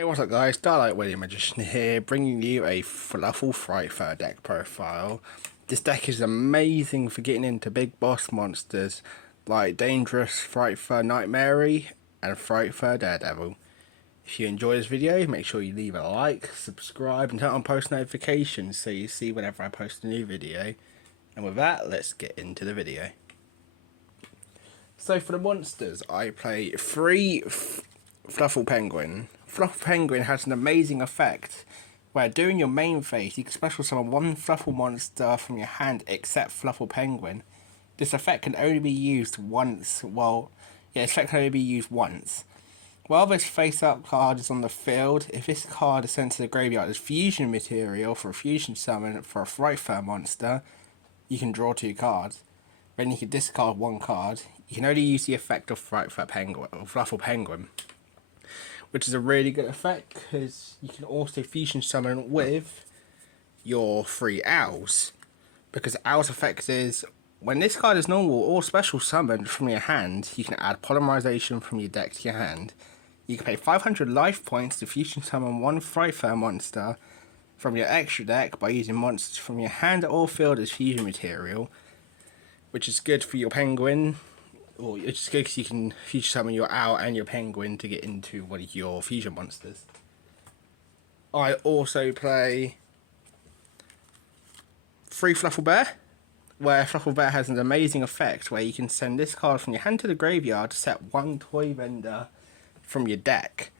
Hey, what's up guys, Starlight William Magician here, bringing you a Fluffal Frightfur deck profile. This deck is amazing for getting into big boss monsters like Dangerous Frightfur Nightmare and Frightfur Daredevil. If you enjoy this video, make sure you leave a like, subscribe and turn on post notifications so you see whenever I post a new video. And with that, let's get into the video. So for the monsters, I play three Fluffal Penguin. Fluffal Penguin has an amazing effect where during your main phase you can special summon one Fluffal monster from your hand except Fluffal Penguin. This effect can only be used once, this effect can only be used once. While this face-up card is on the field, if this card is sent to the graveyard as fusion material for a fusion summon for a Frightfur monster, you can draw 2 cards. Then you can discard 1 card. You can only use the effect of Frightfur Penguin or Fluffal Penguin, which is a really good effect because you can also fusion summon with your 3 owls. Because Owl's effect is, when this card is normal or special summoned from your hand, you can add polymerization from your deck to your hand. You can pay 500 life points to fusion summon 1 Frightfur monster from your extra deck by using monsters from your hand or field as fusion material, which is good for your penguin. Or it's good because you can fusion summon your owl and your penguin to get into one of your fusion monsters. I also play 3 Fluffal Bear, where Fluffal Bear has an amazing effect where you can send this card from your hand to the graveyard to set 1 toy vendor from your deck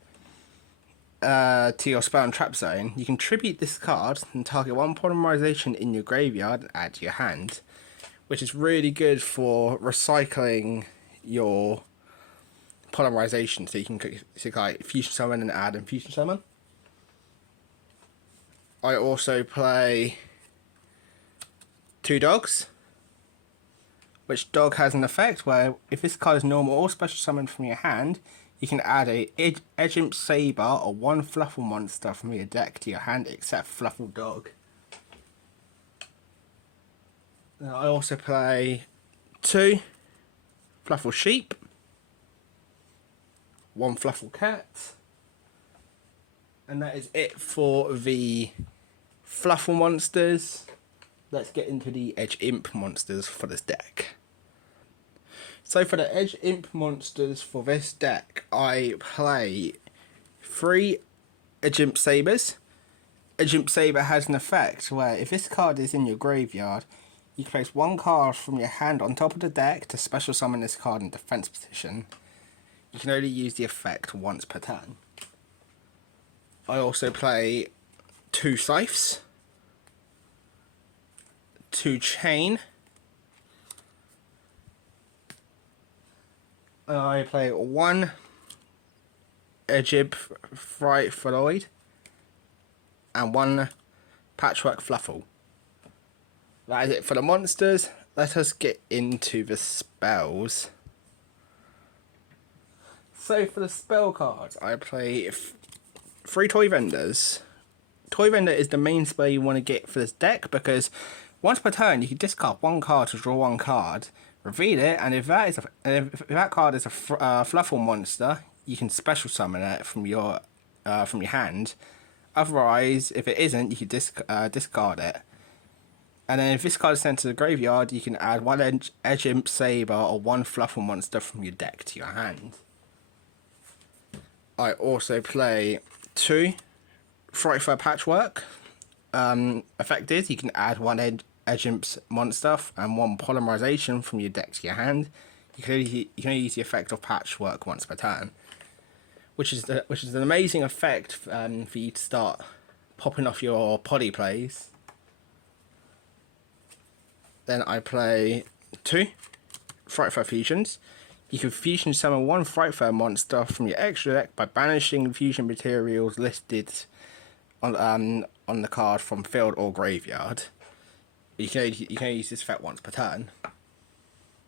to your spell and trap zone. You can tribute this card and target 1 polymerization in your graveyard and add to your hand, which is really good for recycling your polymerization, so you can like fusion summon and add and fusion summon. I also play 2 dogs, which dog has an effect where if this card is normal or special summoned from your hand, you can add a Edge Imp Saber or 1 Fluffal monster from your deck to your hand except Fluffal Dog. I also play 2 Fluffal Sheep, 1 Fluffal Cat, and that is it for the Fluffal monsters. Let's get into the Edge Imp monsters for this deck. So for the Edge Imp monsters for this deck, I play 3 Edge Imp Sabers. Edge Imp Saber has an effect where if this card is in your graveyard, you can place 1 card from your hand on top of the deck to special summon this card in defense position. You can only use the effect once per turn. I also play 2 Scythes, 2 Chain. I play 1 Egypt Frightfur and 1 Patchwork Fluffal. That is it for the monsters. Let us get into the spells. So for the spell cards, I play 3 Toy Vendors. Toy Vendor is the main spell you want to get for this deck because once per turn you can discard 1 card to draw 1 card, reveal it, and if that card is a Fluffal monster, you can special summon it from your hand. Otherwise, if it isn't, you can discard it. And then if this card is sent to the graveyard, you can add 1 Edge Imp Saber or 1 Fluffal monster from your deck to your hand. I also play 2 Frightfur Patchwork. Effect is you can add 1 Edge Imp's monster and 1 polymerization from your deck to your hand. You can only use the effect of Patchwork once per turn, which is an amazing effect for you to start popping off your poly plays. Then I play 2 Frightfur Fusions. You can fusion summon 1 Frightfur monster from your extra deck by banishing fusion materials listed on the card from field or graveyard. You can only use this effect once per turn.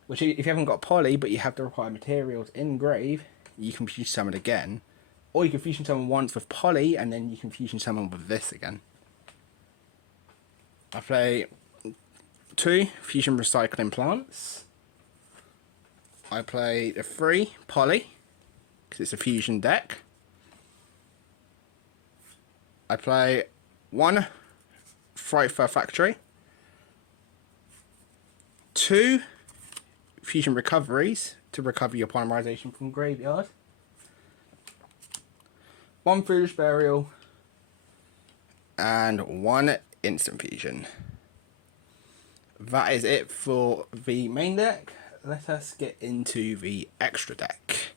Which, if you haven't got poly but you have the required materials in grave, you can fusion summon again. Or you can fusion summon once with poly and then you can fusion summon with this again. I play 2 Fusion Recycling Plants. I play the 3 Poly, because it's a fusion deck. I play 1 Frightfur Factory, 2 Fusion Recoveries to recover your polymerization from graveyard, 1 Foolish Burial, and 1 Instant Fusion. That is it for the main deck. Let us get into the extra deck.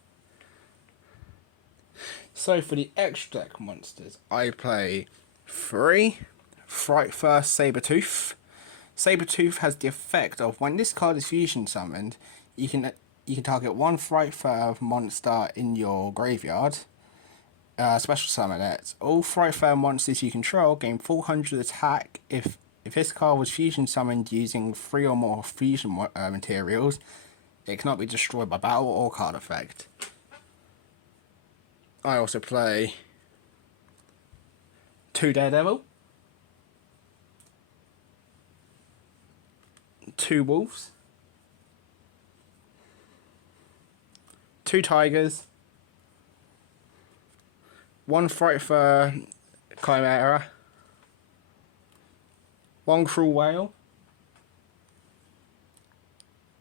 So for the extra deck monsters, I play 3 Frightfur Sabertooth. Sabertooth has the effect of when this card is fusion summoned, you can target 1 Frightfur monster in your graveyard. Special summon it. All Frightfur monsters you control gain 400 attack if this card was fusion summoned using 3 or more fusion materials. It cannot be destroyed by battle or card effect. I also play 2 Daredevil, 2 Wolves, 2 Tigers, 1 Frightfur Chimera, 1 Cruel Whale,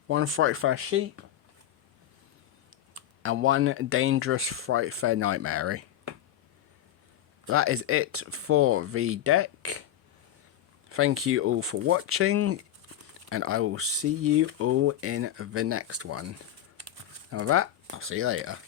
1 Frightfur Sheep, and 1 Dangerous Frightfur Nightmare. That is it for the deck. Thank you all for watching, and I will see you all in the next one. And with that, I'll see you later.